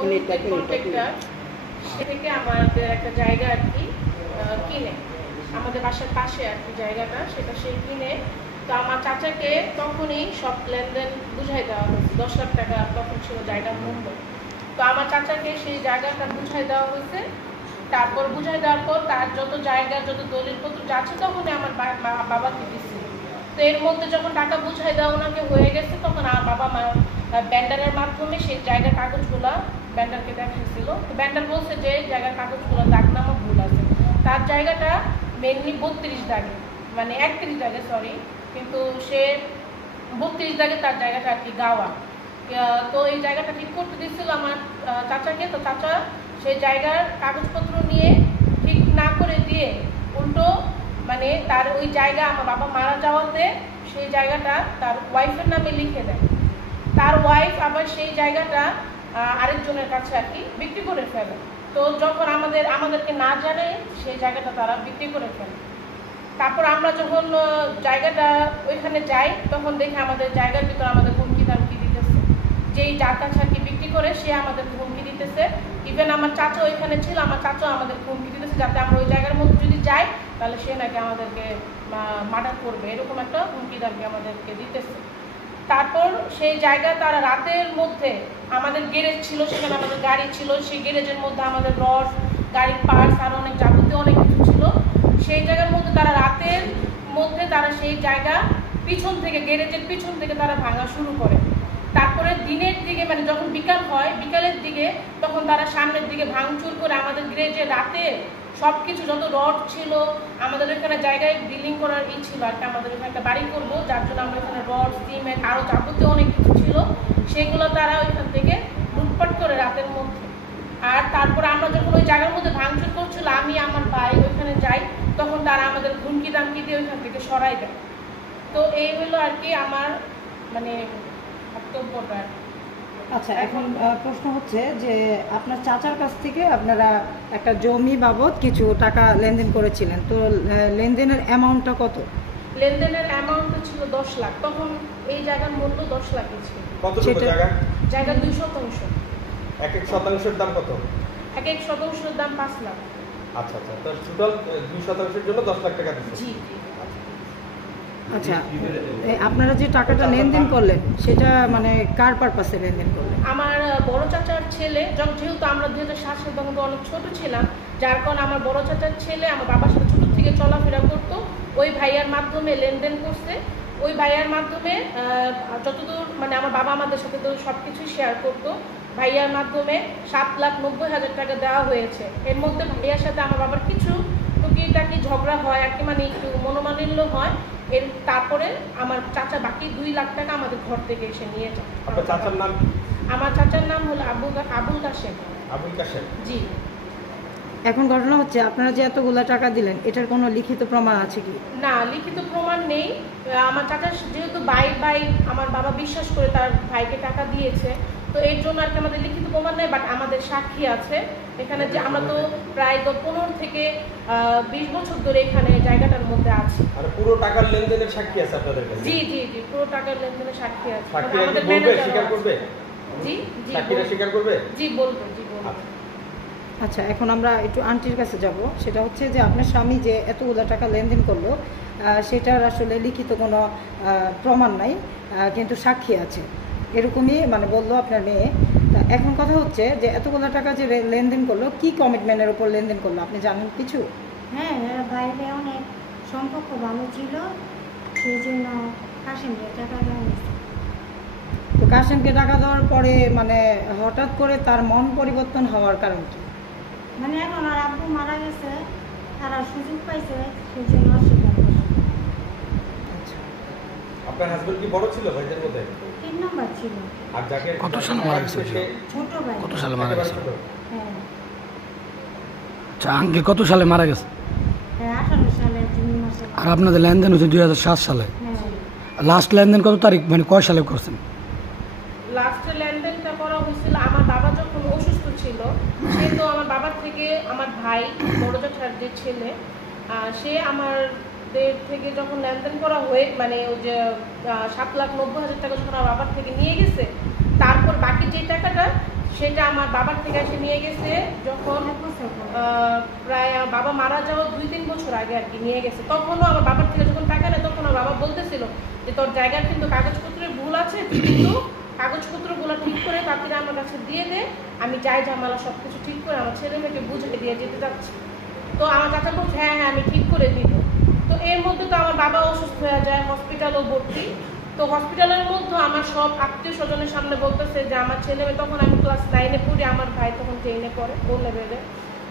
Contractor সে থেকে আমাদের একটা জায়গা আর কি কিনে, আমাদের বাসার পাশে আর কি জায়গাটা, সেটা সে কিনে। তো আমার চাচাকে তখনই সব লেনদেন বুঝাই দেওয়া হয়েছে। 10 লাখ টাকা তখন ছিল জায়গার মূল্য। তো আমার চাচাকে সেই জায়গাটা বুঝাই দেওয়া হয়েছে। তারপর বুঝাই দেওয়ার পর তার যত জায়গা, যত দলিলপত্র যাচ্ছে তখনই আমার বাবাকে দিচ্ছে। তো এর মধ্যে যখন টাকা বুঝাই দেওয়া ওনাকে হয়ে গেছে, তখন আমার বাবা মা ব্যান্ডারের মাধ্যমে সেই জায়গার কাগজগুলো ব্যান্ডারকে দেখাইছিল। তো ব্যান্ডার বলছে যে জায়গার কাগজগুলো দাগনামা ভুল আছে। তার জায়গাটা মেনলি 32 দাগে, মানে 31 দাগে সরি, কিন্তু সে 32 দাগে তার জায়গাটা আর কি গাওয়া। তো এই জায়গাটা ঠিক করতে দিচ্ছিল আমার চাচাকে। তো চাচা সেই জায়গার কাগজপত্র নিয়ে ঠিক না করে দিয়ে উল্টো মানে তার ওই জায়গা আমার বাবা মারা যাওয়াতে সেই জায়গাটা তার ওয়াইফের নামে লিখে দেয়। তার ওয়াইফ আবার সেই জায়গাটা আরেকজনের কাছে আর কি বিক্রি করে ফেলে। তো যখন আমাদেরকে না জানে সেই জায়গাটা তারা বিক্রি করে ফেলে। তারপর আমরা যখন জায়গাটা ওইখানে যাই, তখন দেখি আমাদের জায়গার ভিতরে আমাদের হুমকি দামকি দিতেছে। যেই যার কাছে আর কি বিক্রি করে সে আমাদের হুমকি দিতেছে। ইভেন আমার চাচা ওইখানে ছিল, আমার চাচা আমাদের হুমকি দিতেছে যাতে আমরা ওই জায়গার মধ্যে যদি যাই তাহলে সে নাকি আমাদেরকে মার্ডার করবে, এরকম একটা হুমকি দামকি আমাদেরকে দিতেছে। তারপর সেই জায়গা তারা রাতের মধ্যে, আমাদের গ্যারেজ ছিল, সেখানে আমাদের গাড়ি ছিল, সেই গ্যারেজের মধ্যে আমাদের রড, গাড়ির পার্টস আর অনেক যাবতীয় অনেক কিছু ছিল। সেই জায়গার মধ্যে তারা রাতের মধ্যে তারা সেই জায়গা পিছন থেকে, গ্যারেজের পিছন থেকে তারা ভাঙা শুরু করে। তারপরে দিনের দিকে মানে যখন বিকাল হয়, বিকালের দিকে তখন তারা সামনের দিকে ভাঙচুর করে আমাদের গ্যারেজে রাতে সব কিছু যত রড ছিল, আমাদের এখানে জায়গায় বিল্ডিং করার ছিল আর কি, আমাদের এখানে একটা বাড়ি করবো, যার জন্য আমরা এখানে রড, সিমেন্ট আরও যাবতীয় অনেক কিছু ছিল, সেগুলো তারা ওইখান থেকে লুটপাট করে রাতের মধ্যে। আর তারপরে আমরা যখন ওই জায়গার মধ্যে ভাঙচুর করছিল, আমি আমার ভাই ওইখানে যাই, তখন তারা আমাদের হুমকি দামকি দিয়ে ওইখান থেকে সরাই দেয়। তো এই হলো আর কি আমার মানে বক্তব্যটা। আচ্ছা, এখন প্রশ্ন হচ্ছে যে আপনার চাচার কাছ থেকে আপনারা একটা জমি বাবদ কিছু টাকা লেনদেন করেছিলেন, তো লেনদেনের অ্যামাউন্টটা কত? লেনদেনের অ্যামাউন্ট ছিল 10 লাখ। তখন এই জায়গার মূল্য 10 লাখই ছিল। কতটুকু জায়গা? জায়গা 2 শতাংশ। এক শতাংশের দাম কত? এক শতাংশের দাম 5 লাখ। আচ্ছা আচ্ছা, তো টোটাল 2 শতাংশের জন্য 10 লাখ টাকা দিচ্ছেন? জি জি। আচ্ছা, আপনারা যে টাকাটা লেনদেন করলেন সেটা মানে কার পারপাসে লেনদেন করলেন? আমার বড় চাচার ছেলে, যেহেতু আমরা 2007 সালে তখন তো অনেক ছোট ছিলাম, যার কারণে আমার বড় চাচার ছেলে আমার বাবার সাথে ছোট থেকে চলাফেরা করতো, ওই ভাইয়ার মাধ্যমে লেনদেন করছে। ওই ভাইয়ার মাধ্যমে যতদূর মানে আমার বাবা আমাদের সাথে তো সব কিছুই শেয়ার করতো। ভাইয়ার মাধ্যমে 7,90,000 টাকা দেওয়া হয়েছে। এর মধ্যে ভাইয়ার সাথে আমার বাবার কিছু টুকিটাকি ঝগড়া হয় আর কি, মানে একটু মনোমালিন্য হয়। তারপরে আমার চাচা বাকি 2 লাখ টাকা আমাদের ঘর থেকে এসে নিয়ে যায়। আপনার চাচার নাম? আমার চাচার নাম হলো আবুল কাশেম। আবুল কাশেম? জি। এখন ঘটনা হচ্ছে আপনারা যে এতগুলা টাকা দিলেন, এটার কোনো লিখিত প্রমাণ আছে কি? না, লিখিত প্রমাণ নেই। আমার চাচা যেহেতু ভাই আমার বাবা বিশ্বাস করে তার ভাইকে টাকা দিয়েছে, তো এর জন্য আর কি আমাদের লিখিত প্রমাণ নেই, বাট আমাদের সাক্ষী আছে এখানে। যে আমরা তো প্রায় 15 থেকে 20 বছর ধরে এখানে জায়গাটার মধ্যে আছি। আর পুরো টাকার লেনদেনের সাক্ষী আছে আপনাদের কাছে? জি জি জি, পুরো টাকার লেনদেনের সাক্ষী আছে। আমাদের ম্যানেজার স্বীকার করবে? জি জি, সাক্ষীরা স্বীকার করবে? জি বলবো, জি বলবো। আচ্ছা, এখন আমরা একটু আন্টির কাছে যাব। সেটা হচ্ছে যে আপনার স্বামী যে এতগুলো টাকা লেনদেন করলো, সেটার আসলে লিখিত কোনো প্রমাণ নাই, কিন্তু সাক্ষী আছে, এরকমই মানে বললো আপনার মেয়ে। তা এখন কথা হচ্ছে যে এতগুলো টাকা যে লেনদেন করলো, কি কমিটমেন্টের উপর লেনদেন করলো আপনি জানেন কিছু? হ্যাঁ, বাইরে অনেক সম্পর্ক ভালো ছিল, সেই জন্য কাশেমকে টাকা দেওয়া হয়েছে। তো কাশেমকে টাকা দেওয়ার পরে মানে হঠাৎ করে তার মন পরিবর্তন হওয়ার কারণ কি? মানে এখন আর আব্বু মারা গেছে, তারা সুযোগ পাইছে, সেই জন্য অস্বীকার করছে। আচ্ছা, আপনার হাজবেন্ড কি বড় ছিল ভাইদের মধ্যে? 3 নম্বর ছিল। আর যাকে কত সালে মারা গেছে? ছোট ভাই। কত সালে মারা গেছে? হ্যাঁ। আচ্ছা, আঙ্কেল কত সালে মারা গেছে? হ্যাঁ, 18 সালে 3 মাসে। আর আপনাদের লেনদেন হচ্ছে 2007 সালে। হ্যাঁ। লাস্ট লেনদেন কত তারিখ, মানে কয় সালে করছেন? লাস্টে লেনদেনটা করা হয়েছিল আমার বাবা যখন অসুস্থ ছিল। সে তো আমার বাবার থেকে আমার ভাই বড় জ্যাঠার যে ছেলে, সে আমাদের থেকে যখন লেনদেন করা হয়ে মানে ওই যে 7,90,000 টাকা যখন আমার বাবার থেকে নিয়ে গেছে, তারপর বাকি যে টাকাটা সেটা আমার বাবার থেকে এসে নিয়ে গেছে যখন প্রায় আমার বাবা মারা যাওয়ার 2-3 বছর আগে আর কি নিয়ে গেছে। তখনও আমার বাবার থেকে যখন টাকা নেয় তখন আমার বাবা বলতেছিল যে তোর জায়গার কিন্তু কাগজপত্রের ভুল আছে, তুই কিন্তু কাগজপত্রগুলো ঠিক করে তাড়াতাড়ি আমার কাছে দিয়ে দে, আমি যাই ঝামেলা সব কিছু ঠিক করে আমার ছেলে মেয়েকে বুঝিয়ে দিয়ে যেতে যাচ্ছি। তো আমার চাচা বলছে হ্যাঁ হ্যাঁ আমি ঠিক করে দিব। তো এর মধ্যে তো আমার বাবা অসুস্থ হয়ে যায়, হসপিটালও ভর্তি। তো হসপিটালের মধ্যে আমার সব আত্মীয় স্বজনের সামনে বলতেছে যে আমার ছেলে মেয়ে, তখন আমি ক্লাস 9-এ পড়ি, আমার ভাই তখন 10-এ পড়ে, ও লেভেলে।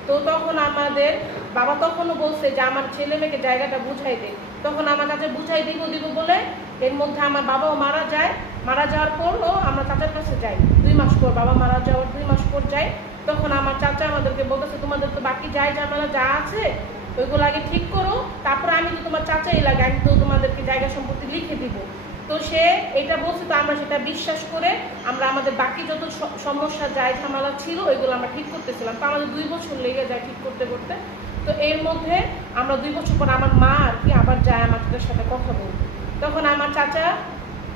তো তখন আমাদের বাবা তখনও বলছে যে আমার ছেলে মেয়েকে জায়গাটা বুঝাই দে। তখন আমার কাছে বুঝাই দিব বলে এর মধ্যে আমার বাবাও মারা যায়। মারা যাওয়ার পরও আমরা চাচার কাছে যাই 2 মাস পর, বাবা মারা যাওয়ার 2 মাস পর যাই। তখন আমার চাচা আমাদেরকে বলতেছে তোমাদের তো বাকি যাই ঝামেলা যা আছে ওইগুলো আগে ঠিক করো, তারপর আমি তো তোমার চাচাই লাগে, আমি তো তোমাদেরকে জায়গা সম্পত্তি লিখে দিব। তো সে এটা বলছে, তো আমরা সেটা বিশ্বাস করে আমরা আমাদের বাকি যত সমস্যা যাই ঝামেলা ছিল ওইগুলো আমরা ঠিক করতেছিলাম। তো আমাদের 2 বছর লেগে যায় ঠিক করতে করতে। তো এর মধ্যে আমরা 2 বছর পর আমার মা আর কি আবার যায় আমার চাচার সাথে কথা বলতে। তখন আমার চাচা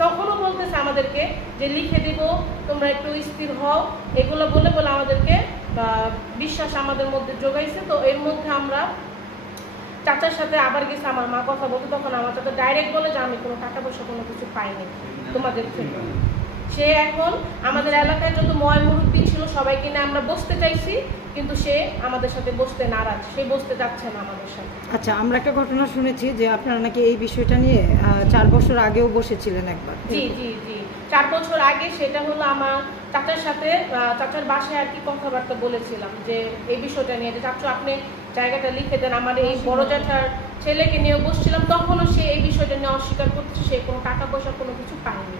তখনও বলতেছে আমাদেরকে যে লিখে দিব, তোমরা একটু স্থির হও, এগুলো বলে বলে আমাদেরকে বিশ্বাস আমাদের মধ্যে যোগাইছে। তো এর মধ্যে আমরা চাচার সাথে আবার গেছে আমার মা কথা বলতে। তখন আমার চাচা ডাইরেক্ট বলে যে আমি কোনো টাকা পয়সা কোনো কিছু পাইনি তোমাদের থেকে। সে এখন আমাদের এলাকায় যত মুরব্বী ছিল সবাইকে নিয়ে আমরা বসতে চাইছি, কিন্তু সে আমাদের সাথে বসতে নারাজ, সে বসতে যাচ্ছে না আমাদের সাথে। আচ্ছা, আমরা একটা ঘটনা শুনেছি যে আপনারা নাকি এই বিষয়টা নিয়ে 4 বছর আগেও বসেছিলেন একবার। জি জি জি 4 বছর আগে। সেটা হলো আমার চাচার সাথে চাচার বাসায় আর কি কথাবার্তা বলেছিলাম যে এই বিষয়টা নিয়ে, যে চাচু আপনি জায়গাটা লিখে দেন। আমার এই বড় জ্যাঠার ছেলেকে নিয়ে বসছিলাম, তখনও সে এই বিষয়টা নিয়ে অস্বীকার করতেছে, সে কোনো টাকা পয়সা কোনো কিছু পায়নি।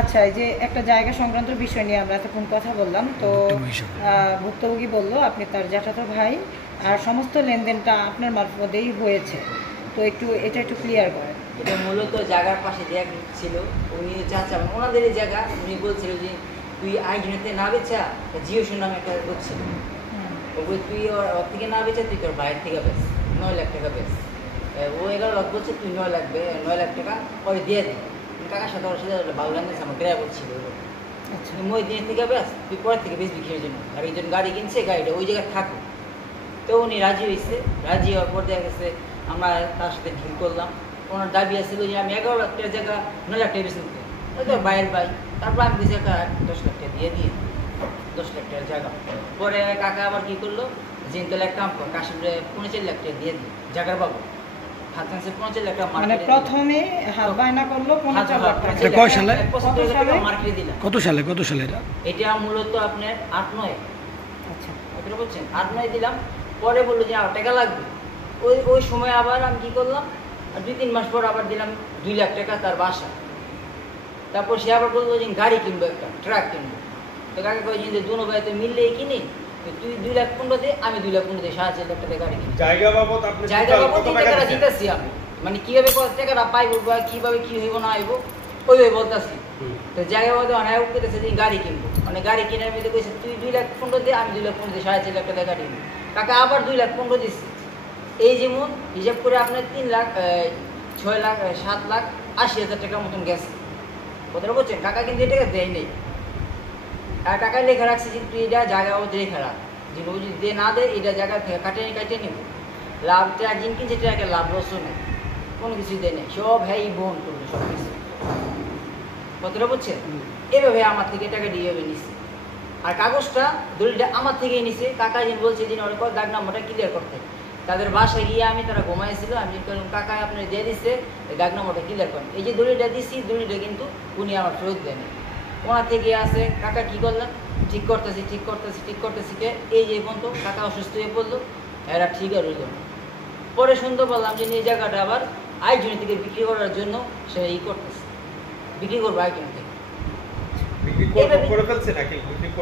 আচ্ছা, এই যে একটা জায়গা সংক্রান্ত বিষয় নিয়ে আমরা এতক্ষণ কথা বললাম, তো ভুক্তভোগী বললো আপনি তার জ্যাঠাতো ভাই, আর সমস্ত লেনদেনটা আপনার মারফতেই হয়েছে, তো এটা একটু ক্লিয়ার করেন। এটা মূলত জায়গার পাশে যে ছিল, উনি চাচা ওনাদের এই জায়গা, উনি বলছিল যে তুই আইজনেতে না বেচা জিওসের নামে একটা করছিল, তুই ওর থেকে না বেচা তুই তোর ভাইয়ের থেকে বেচ 9 লাখ টাকা বেচ। ও 11 লাখ বলছে, তুই 9 লাখ টাকা পরে দিয়ে দে। কাকার সাথে ওর সাথে বাউলান আমার গ্রাহ করছিল, তুই মই দিনের থেকে বেচ, তুই পরের থেকে বেচবি কিসের জন্য, আর একজন গাড়ি কিনছে, গাড়িটা ওই জায়গায় থাকো। তো উনি রাজি হয়েছে, রাজি হওয়ার পর দেখা গেছে আমরা তার সাথে ডিল করলাম। ওনার দাবি আসছিল যে আমি 11 লাখ টাকার জায়গা 9 লাখ টাকা বেশি নিতে, তো বাইরের ভাই। তারপর আমি বেশি 10 লাখ টাকা দিয়ে 10 লাখ টাকার জায়গা। পরে কাকা আবার কি করলো, যে তাহলে এক কাম কর, কাশ্মীরে 45 লাখ টাকা দিয়ে দিই জায়গার বাবু। হাত কাছে 45 লাখ টাকা মানে প্রথমে হাত বায়না করলো 45 লাখ টাকা। কয় সালে? মার্কেটে দিলাম। কত সালে এটা মূলত আপনার 8-9। আচ্ছা, আপনারা বলছেন 8-9 দিলাম। পরে বললো যে টাকা লাগবে। ওই সময় আবার আমি কি করলাম, 2-3 মাস পর আবার দিলাম 2 লাখ টাকা তার বাসা। তারপর সে আবার বললো যে গাড়ি কিনবো, একটা ট্রাক কিনবো। তো কাকে কয় যে দুনো ভাই তো মিললেই কিনি, তুই 2 লাখ 15 দে, আমি 2 লাখ 15 দিয়ে 7,000 টাকা গাড়ি কিনি। জায়গা বাবদ আপনি জায়গা বাবদ টাকাটা দিতেছি আমি, মানে কিভাবে টাকাটা পাইবো বা কিভাবে কি হইব না হইব ওইভাবে বলতেছি। তো জায়গা বাবদ অনেক করতেছে যে গাড়ি কিনবো, মানে গাড়ি কেনার মধ্যে কইছে তুই 2 লাখ 15 দে, আমি 2 লাখ 15 দিয়ে 7,000 টাকা গাড়ি কিনি। কাকা আবার 2 লাখ 15 দিচ্ছি। এই যেমন হিসাব করে আপনার 3 লাখ 6 লাখ 7 লাখ 80,000 টাকার মতন গেছে। কথাটা বলছেন, কাকা কিন্তু এটাকে দেয় নেই, আর টাকায় লেখা রাখছে যে তুই এটা জায়গা বাবদ রেখে রাখ, যে যদি দিয়ে না দেয় এটা জায়গা থেকে কাটে নেব। লাভটা একদিন কিনছে, টাকা লাভ লসও নেই, কোনো কিছুই দেয় নেই, সব হ্যাঁ বহন করবে সব কিছু। কথাটা বলছেন, এভাবে আমার থেকে টাকা দিয়ে নিচ্ছে। আর কাগজটা দলিলটা আমার থেকেই নিছে। কাকা যিনি বলছে যিনি ওর দাগ নাম্বারটা ক্লিয়ার করতে, তাদের বাসায় গিয়ে আমি তারা ঘুমাইছিল, আমি কাকা আপনি দিয়ে দিচ্ছে এই দাগ নাম্বারটা ক্লিয়ার করেন। এই যে দলিলটা দিচ্ছি, দলিলটা কিন্তু উনি আমার ফেরত দেয়নি, ওনার থেকে আছে। কাকা কি করলেন, ঠিক করতেছি কে এই যে পর্যন্ত কাকা অসুস্থ হয়ে পড়লো, এরা ঠিক আর রইল না। পরে শুনতে পারলাম যে এই জায়গাটা আবার আরেকজনের থেকে বিক্রি করার জন্য সে করতেছে, বিক্রি করবো আরেকজনের থেকে।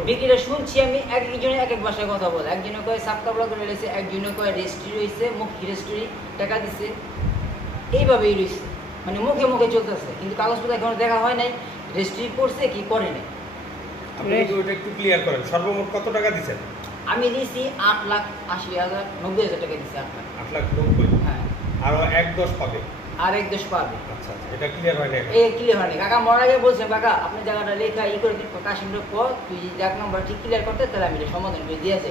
বিক্রিটা শুনছি আমি, একজনে এক এক ভাষায় কথা বলে। একজনে কয় সাপকাবলা করে রয়েছে, একজনে কয় রেজিস্ট্রি রয়েছে, মুখী রেজিস্ট্রি টাকা দিচ্ছে, এইভাবেই রয়েছে, মানে মুখে মুখে চলতেছে, কিন্তু কাগজপত্র এখনো দেখা হয় নাই রেজিস্ট্রি করছে কি করে নাই। আপনি ওটা একটু ক্লিয়ার করেন, সর্বমোট কত টাকা দিয়েছেন? আমি দিয়েছি 8,80,000 90,000 টাকা দিয়েছি। 8,90,000। হ্যাঁ, আরো 1-10 পাবে। আর 1 দেশ পাবে। আচ্ছা এটা ক্লিয়ার হয় না এই ক্লিয়ার হয়নি। কাকা মরার আগে বলছেন কাকা আপনি জায়গাটা লেখা করে দিন, কাশিমরে কর তুই এক নম্বর ঠিক ক্লিয়ার করতে তাহলে আমি সমাধান করে দিয়েছে।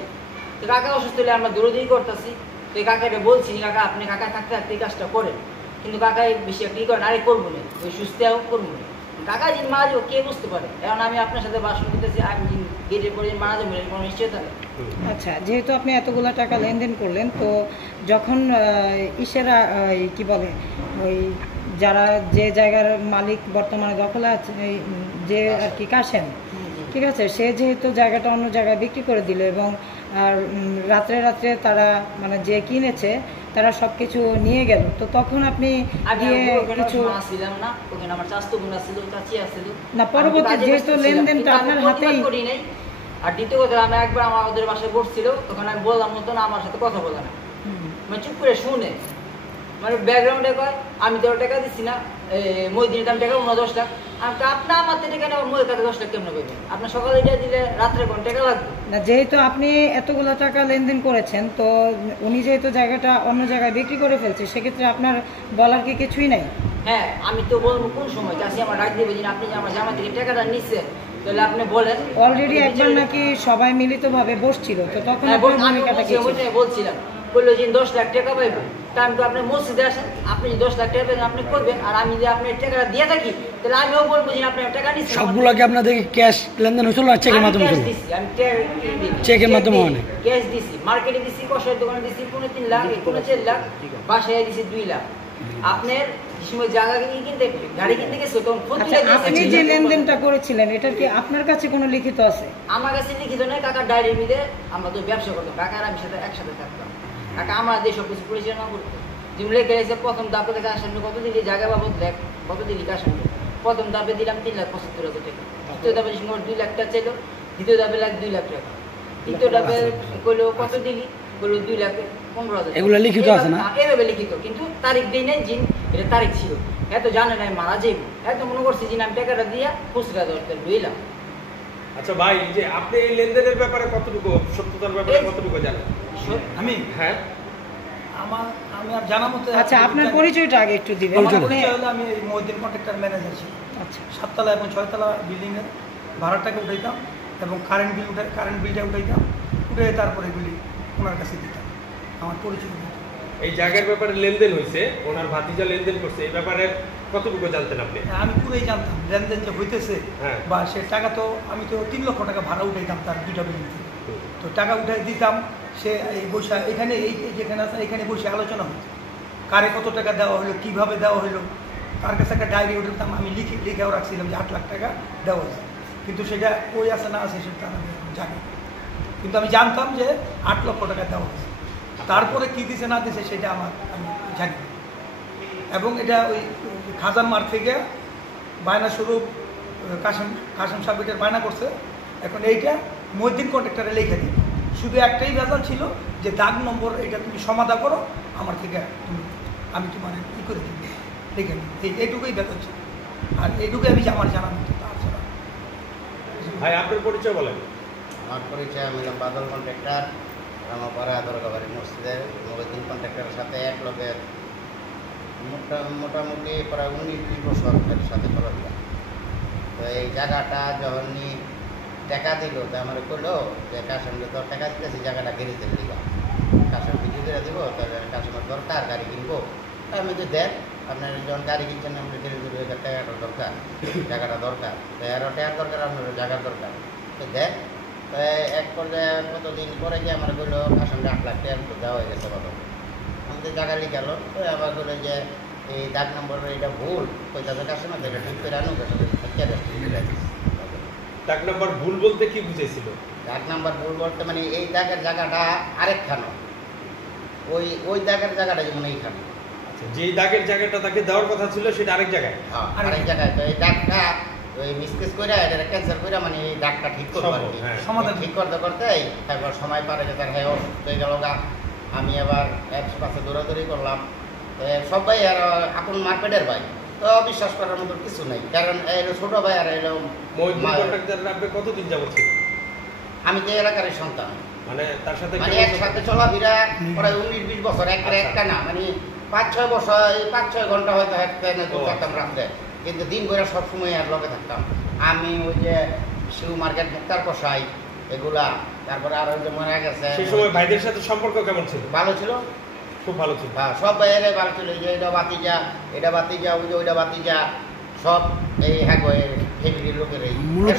তো কাকা অসুস্থ হলে আমরা দৌড়দৌড়ি করতেছি, তো এই কাকাটা বলছি কাকা আপনি কাকা থাকতে থাকতে এই কাজটা করেন, কিন্তু কাকা বেশি একটা করেন আরে করবো না, ওই সুস্থ করবো না। কাকা যিনি মারা যাবো কে বুঝতে পারে, এখন আমি আপনার সাথে বাসন করতেছি আমি গেটের পরে মারা যাবো কোনো নিশ্চয়তা নেই। আচ্ছা, যেহেতু আপনি এতগুলো টাকা লেনদেন করলেন, তো যখন ইসেরা কি বলে ওই যারা যে জায়গার মালিক বর্তমানে দখলে আছে যে আর কি কাশেম, ঠিক আছে, সে যেহেতু জায়গাটা অন্য জায়গায় বিক্রি করে দিল এবং আর রাত্রে রাত্রে তারা মানে যে কিনেছে তারা সব কিছু নিয়ে গেল, তো তখন আপনি কিছু না পরবর্তী যেহেতু লেনদেনটা আপনার হাতেই। আর দ্বিতীয় কথা আমি একবার আমাদের বাসায় বসছিল তখন আমি বললাম মতো না আমার সাথে কথা বলে না, মানে চুপ করে শুনে মানে ব্যাকগ্রাউন্ডে কয় আমি তো টাকা দিচ্ছি না, মহিদিনের দাম টাকা 10 লাখ, আপনার আমার টাকা নেওয়ার মহির কাছে 10 লাখ কেমন করবেন, আপনার সকালে এটা দিলে রাত্রে কোন টাকা লাগবে না। যেহেতু আপনি এতগুলো টাকা লেনদেন করেছেন, তো উনি যেহেতু জায়গাটা অন্য জায়গায় বিক্রি করে ফেলছে, সেক্ষেত্রে আপনার বলার কি কিছুই নাই? হ্যাঁ আমি তো বলবো কোন সময় চাষি আমার ডাক দেবে যে আপনি যে আমার জামা থেকে টাকাটা নিচ্ছেন, তাহলে আপনি বলেন। অলরেডি একবার নাকি সবাই মিলিতভাবে বসছিল, তো তখন বলছিলাম বললো যে 10 লাখ টাকা পাইবো, তা আমি তো আপনি মসজিদে আসেন, আপনি যে 10 লাখ টাকা পাবেন আপনি করবেন, আর আমি যে আপনার টাকাটা দিয়ে থাকি তাহলে আমিও বলবো যে আপনার টাকা নিচ্ছেন। সবগুলো কি আপনাদের ক্যাশ লেনদেন হয়েছিল না চেকের মাধ্যমে হয়েছিল? আমি চেকের মাধ্যমে মানে ক্যাশ দিছি, মার্কেটে দিছি, কষার দোকানে দিছি 3 লাখ, 4 লাখ, বাসায় দিছি 2 লাখ। আপনার সময় জায়গা কিনতে গাড়ি কিনতে গেছে তখন আপনি যে লেনদেনটা করেছিলেন এটার কি আপনার কাছে কোনো লিখিত আছে? আমার কাছে লিখিত নয়, কাকার ডায়েরির মধ্যে আমরা তো ব্যবসা করতাম, কাকার আমি সাথে একসাথে থাকতাম, কাকা আমার দিয়ে সব কিছু পরিচালনা করতো। তুমি লেখে গেছে প্রথম দাপে থেকে আসার কত দিলি জায়গা বাবদ লেখ কত দিলি কাশান, প্রথম দাপে দিলাম 3,75,000 টাকা, দ্বিতীয় দাপে 2 লাখ টাকা ছিল, দ্বিতীয় দাপে 2 লাখ টাকা, তৃতীয় দাপে কইলো কত দিলি বললো 2,15,000। এগুলো লিখিত আছে না? এভাবে লিখিত, কিন্তু তারিখ দিই নেই জিন, এটা তারিখ ছিল, এত জানে নাই মারা যাইব, এত মনে করছি যে আমি টাকাটা দিয়া খুচরা দরকার বুঝলাম। আচ্ছা ভাই, যে আপনি এই লেনদেনের ব্যাপারে কতটুকু সত্যতার ব্যাপারে কতটুকু জানেন? আমি হ্যাঁ আমি আর জানা মতো। আচ্ছা, আপনার পরিচয়টা আগে একটু দিবেন। পরিচয় হলো আমি এই মহিদিন কন্ট্রাক্টর ম্যানেজার ছিলাম। আচ্ছা, 7 তলা এবং 6 তলা বিল্ডিংয়ের ভাড়াটাকে উঠাইতাম এবং কারেন্ট বিলটা উঠাইতাম, উঠে তারপরে এগুলি ওনার কাছে দিতাম। আমার পরিচয় এই জায়গার ব্যাপারে লেনদেন হয়েছে, ওনার ভাতিজা লেনদেন করছে, এই ব্যাপারে কতটুকু জানতেন আপনি? আমি পুরোই জানতাম লেনদেন যে হইতেছে, বা সে টাকা তো আমি তো 3 লক্ষ টাকা ভাড়া উঠাইতাম তার 2টা বিল্ডিং থেকে, তো টাকা উঠাই দিতাম। সে বসে এখানে এই যেখানে আছে এখানে বসে আলোচনা হতো কারে কত টাকা দেওয়া হলো, কীভাবে দেওয়া হলো, তার কাছে একটা ডায়েরি উঠাতাম, আমি লিখেও রাখছিলাম যে 8 লাখ টাকা দেওয়া হয়েছে, কিন্তু সেটা ওই আছে না আছে সেটা আমি জানি, কিন্তু আমি জানতাম যে 8 লক্ষ টাকা দেওয়া হয়েছে। তারপরে কী দিছে না দিছে সেটা আমি জানি, এবং এটা ওই খাজান মার থেকে বায়না স্বরূপ কাশেম সাহেবের বায়না করছে। এখন এইটা মহিদিন কন্ট্রাক্টরে লিখে দিই, শুধু একটাই ভেজাল ছিল যে দাগ নম্বর এটা তুমি সমাধা করো আমার থেকে, আমি তোমার কী করে দিই লিখে দিই, এইটুকুই ভেজাল ছিল, আর এইটুকুই আমি আমার জানা মতো। তাছাড়া ভাই আপনার পরিচয় বলেন। আমার পরিচয় আমি বাদল কন্ট্রাক্টর, আমার পরে আদরকাবাড়ি মসজিদের মহিদিন কন্ট্রাক্টরের সাথে এক লোকের মোটামুটি প্রায় 19-20 বছর সাথে করা দিলাম। তো এই জায়গাটা যখন টাকা দিল তো আমার কইলো যে কাশেমকে তো টাকা দিতেছি জায়গাটা গেরিতে দিবা, কাশেম বিক্রি করে দিব, তাহলে কাশেমের দরকার গাড়ি কিনবো, আমি তো দেখ আপনার যখন গাড়ি কিনছেন আপনি টাকাটা দরকার, জায়গাটা দরকার, তো এরও টাকার দরকার, আপনার জায়গার দরকার, তো দেখ। তো এক পর্যায়ে কতদিন পরে গিয়ে আমার কইলো কাশেমকে 8 লাখ টাকা দেওয়া হয়ে গেছে বাবা, আমাদের জায়গা লিখে গেল। তো আবার বলে যে এই দাগ নম্বর এটা ভুল, ওই তাদের কাছে না এটা ঠিক করে আনুক, দাগ নাম্বার ভুল বলতে কি বুঝাইছিল? দাগ নাম্বার ভুল বলতে মানে এই দাগের জায়গাটা আরেকখানো, ওই দাগের জায়গাটা যেমন এইখানে, আচ্ছা যেই দাগের জায়গাটা তাকে দেওয়ার কথা ছিল সেটা আরেক জায়গায়, আরেক জায়গায়। তো এই দাগটা ওই মিসকেস করে এটা ক্যান্সেল করে মানে এই দাগটা ঠিক করবো আর কি, সমাধান ঠিক করতে করতে তারপর সময় পারে যে তার হ্যাঁ অসুস্থ হয়ে গেল গা, আমি আবার 100 কাছে দৌড়াদৌড়ি করলাম। সবাই আর আপন মার্কেটের ভাই, তো বিশ্বাস করার মতো কিছু নেই, কারণ এলো ছোট ভাই আর এলো কতদিন যাবত ছিল? আমি যে এলাকার সন্তান, মানে তার সাথে মানে একসাথে চলাফেরা প্রায় 19-20 বছর একটা না, মানে 5-6 বছর, এই 5-6 ঘন্টা হয়তো থাকতাম রাখতে, কিন্তু দিন করে সবসময় আর লগে থাকতাম। আমি ওই যে শিউ মার্কেট মুক্তার কষাই এগুলা, তারপরে আর ওই যে মনে গেছে সেই সময় ভাইদের সাথে সম্পর্ক কেমন ছিল? ভালো ছিল, খুব ভালো ছিল। হ্যাঁ, সব ভাইয়েরাই ভালো ছিল। যে এটা বাতিজা, এটা বাতিজা, ওই যে ওইটা বাতিজা, সব এই হ্যাঁ ফ্যামিলির লোকেরই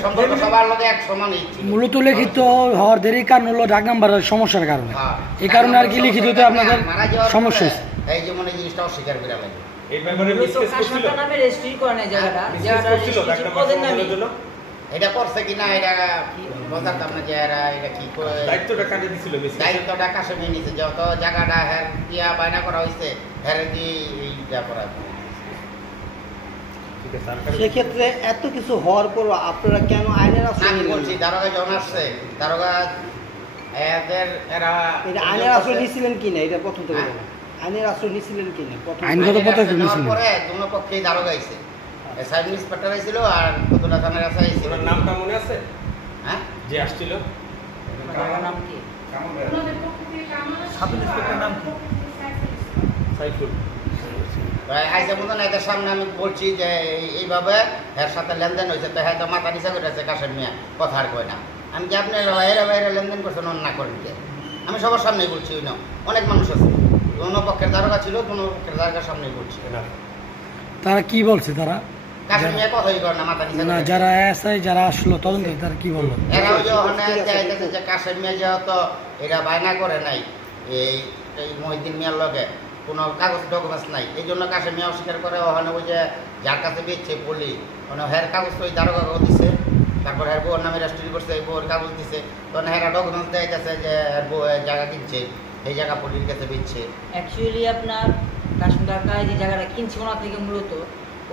সম্পর্ক সবার লগে এক সমানই ছিল। মূলত লিখিত হওয়ার দেরি কারণ হলো ডাক নাম্বারের সমস্যার কারণে। এই কারণে আর কি লিখিততে আপনাদের সমস্যা হয়েছে। এই যে মনে জিনিসটা অস্বীকার করে লাগে। এই ব্যাপারে মিসকেস করছিল নামে রেজিস্ট্রি করে না জায়গাটা, জায়গাটা ওদের নামে এটা করছে কিনা এটা বলতাম না যে এরা এটা কি করে দায়িত্বটা কাটে দিছিল মিসকেস, দায়িত্বটা কাছে নিয়ে নিছে, যত জায়গাটা হ্যাঁ দিয়া বায়না করা হয়েছে হ্যাঁ দিয়ে এইটা করা। সেক্ষেত্রে এত কিছু হওয়ার পরও আপনারা কেন আইনের আশ্রয় আমি বলছি দারোগা যখন আসছে, দারোগা এদের এরা আইনের আশ্রয় নিয়েছিলেন কিনা এটা প্রথম থেকে বলেন। আইনের আশ্রয় নিয়েছিলেন কিনা প্রথম? আইনগত পদক্ষেপ নিয়েছিলেন পরে দুনো পক্ষেই দারোগা আইছে, সাব ইন্সপেক্টর আইছিল আর কতটা থানার আছে আইছিল। ওর নামটা মনে আছে? হ্যাঁ, যে আসছিল নাম কি? ওনাদের পক্ষ থেকে কামাল সাব ইন্সপেক্টর নাম কি? সাইফুল। আইসা মতন এদের সামনে আমি বলছি যে এইভাবে এর সাথে লেনদেন হয়েছে, তো হ্যাঁ তো মাথা নিচা করে আছে কাশেম মিয়া, কথা আর কয় না। আমি কি আপনি বাইরে বাইরে লেনদেন করছেন না করেন, আমি সবার সামনেই বলছি। ওই না অনেক মানুষ আছে, কোনো পক্ষের দারোগা ছিল, কোনো পক্ষের দারোগার সামনেই বলছি। তারা কি বলছে? তারা কাশেম মিয়া কথাই করে না, মাথা নিচা না, করে। যারা এসআই যারা আসলো তদন্ত তারা কি বললো? এরা ওই যে ওখানে চাইতেছে যে কাশেম মিয়া যেহেতু এরা বায়না করে নাই এই মহিউদ্দিন মিয়ার লগে কোনো কাগজ ডকুমেন্টস নাই, এই জন্য কাশেম মিয়া অস্বীকার করে। ওখানে ওই যে যার কাছে বেচছে পলি মানে হের কাগজ তো ওই দারোগা দিচ্ছে, তারপর হের বউর নামে রেজিস্ট্রি করছে, এই বউর কাগজ দিচ্ছে, তখন হেরা ডকুমেন্টস দেয় গেছে যে হের বউ জায়গা কিনছে, এই জায়গা পলির কাছে বেচছে। অ্যাকচুয়ালি আপনার কাশ্মীর কাকা যে জায়গাটা কিনছে ওনার থেকে মূলত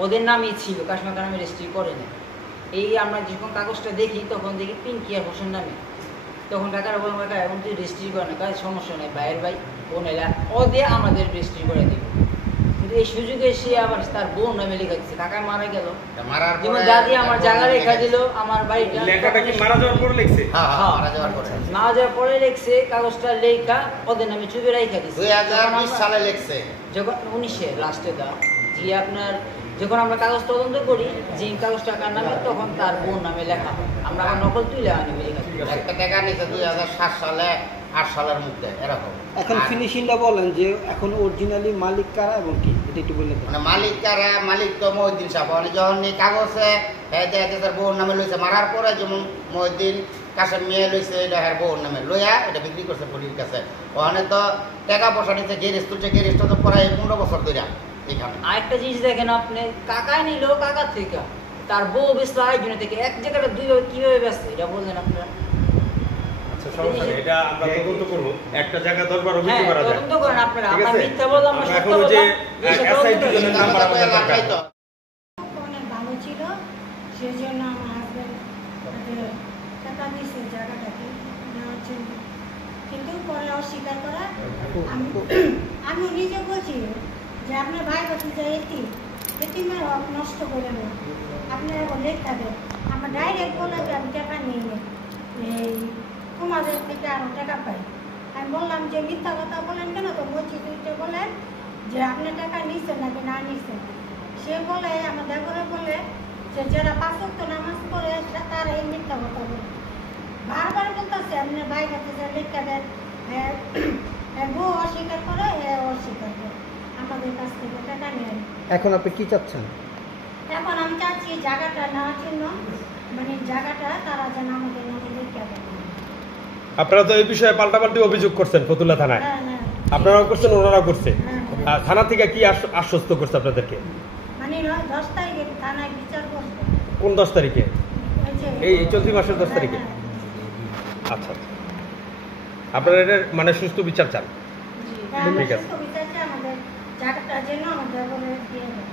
ওদের নামই ছিল, কাশ্মীর কাকা নামে রেজিস্ট্রি করে না। এই আমরা যখন কাগজটা দেখি তখন দেখি পিঙ্কিয়ার হোসেন নামে, তখন কাকারা বললাম কাকা এখন তুই রেজিস্ট্রি করে না, কাজ সমস্যা নেই, ভাইয়ের ভাই বোন এলা ও দিয়ে আমাদের রেজিস্ট্রি করে দেব। কিন্তু এই সুযোগে সে আবার তার বোন নামে লেখা দিচ্ছে, কাকা মারা গেল, মারার যেমন দাদি আমার জায়গা রেখা দিল, আমার বাড়িটা লেখাটা কি মারা যাওয়ার পরে লিখছে? হ্যাঁ হ্যাঁ, মারা যাওয়ার পরে মারা যাওয়ার পরে লিখছে কাগজটা লেখা ওদের নামে চুপে রেখা দিচ্ছে। 2020 সালে লিখছে, যখন 19-এ লাস্টে দা যে আপনার যখন আমরা কাগজ তদন্ত করি যে কাগজটা কার নামে, তখন তার বোন নামে লেখা হয়, আমরা আবার নকল তুলে আনি। একটা টাকা নিচে 2007 সালে 8 সালের মধ্যে এরকম। এখন ফিনিশিংটা বলেন যে এখন অরিজিনালি মালিক কারা এবং কি এটা একটু বললে। মানে মালিক কারা? মালিক তো মহিউদ্দিন সাহেব। মানে যখন এই কাগজে তার বউর নামে লইছে, মারার পরে যেমন মহিউদ্দিন কাশেম মিয়া লইছে এটা হের বউর নামে লইয়া এটা বিক্রি করছে পলির কাছে। ওখানে তো টাকা পয়সা নিচ্ছে, গ্যারেজ তুলছে, গ্যারেজটা তো প্রায় 15 বছর ধরে এখানে। আরেকটা জিনিস দেখেন আপনি, কাকাই নিল কাকার থেকে, তার বউ বেচলো আরেকজনের থেকে, এক জায়গাটা দুইভাবে কিভাবে ব্যস্ত এটা বললেন আপনারা? আচ্ছা সমস্যা নেই, এটা আমরা তদন্ত করব। একটা জায়গা 10 বার অভিযোগ করা যায়, তদন্ত করেন আপনারা। আমরা মিথ্যা বললাম না, সত্য এখন ওই যে বললাম, এসআই দুজনের নাম্বার আমাদের দরকার। অনেক ভালো ছিল, সেই জন্য আমার হাজব্যান্ড টাকা দিয়েছে জায়গাটাকে নেওয়ার জন্য, কিন্তু পরে অস্বীকার করা। আমি নিজে বলছি যে আপনার ভাই বাচ্চা যে এতিমের হক নষ্ট করে না, আপনারা লেখা দেন। আমার ডাইরেক্ট বলে যে আমি টাকা নিয়ে নিই, এই তোমাদের থেকে আরও টাকা পাই। আমি বললাম যে মিথ্যা কথা বলেন কেন, তো বলছি তুইটা বলেন যে আপনি টাকা নিচ্ছেন নাকি না নিচ্ছেন। সে বলে আমাদের ঘরে বলে যে যারা 5 ওয়াক্ত নামাজ পড়ে তারা এই মিথ্যা কথা বলে। বারবার বলতেছে আপনি ভাই কাছে যে লেখা দেন, বউ অস্বীকার করে, অস্বীকার করে আমাদের কাছ থেকে টাকা নেন। এখন আপনি কি চাচ্ছেন? এখন আমি চাচ্ছি জায়গাটা নেওয়ার জন্য, মানে জায়গাটা তারা যেন আমাদের নামে লেখা দেন। আপনারা তো এই বিষয়ে পাল্টাপাল্টি অভিযোগ করছেন ফতুল্লা থানায়, হ্যাঁ হ্যাঁ, আপনারাও করছেন ওনারাও করছে। হ্যাঁ। থানা থেকে কি আশ্বস্ত করছে আপনাদেরকে? মানে 10 তারিখে থানায় বিচার করবে। কোন 10 তারিখে? এই এই চলতি মাসের 10 তারিখে? হ্যাঁ, আচ্ছা, আপনারা এটা মানে সুষ্ঠু বিচার চান? হ্যাঁ, ঠিক আছে। বিচারটা আমাদের জায়গাটার জন্য আমাদের বলে দিয়ে দেয়।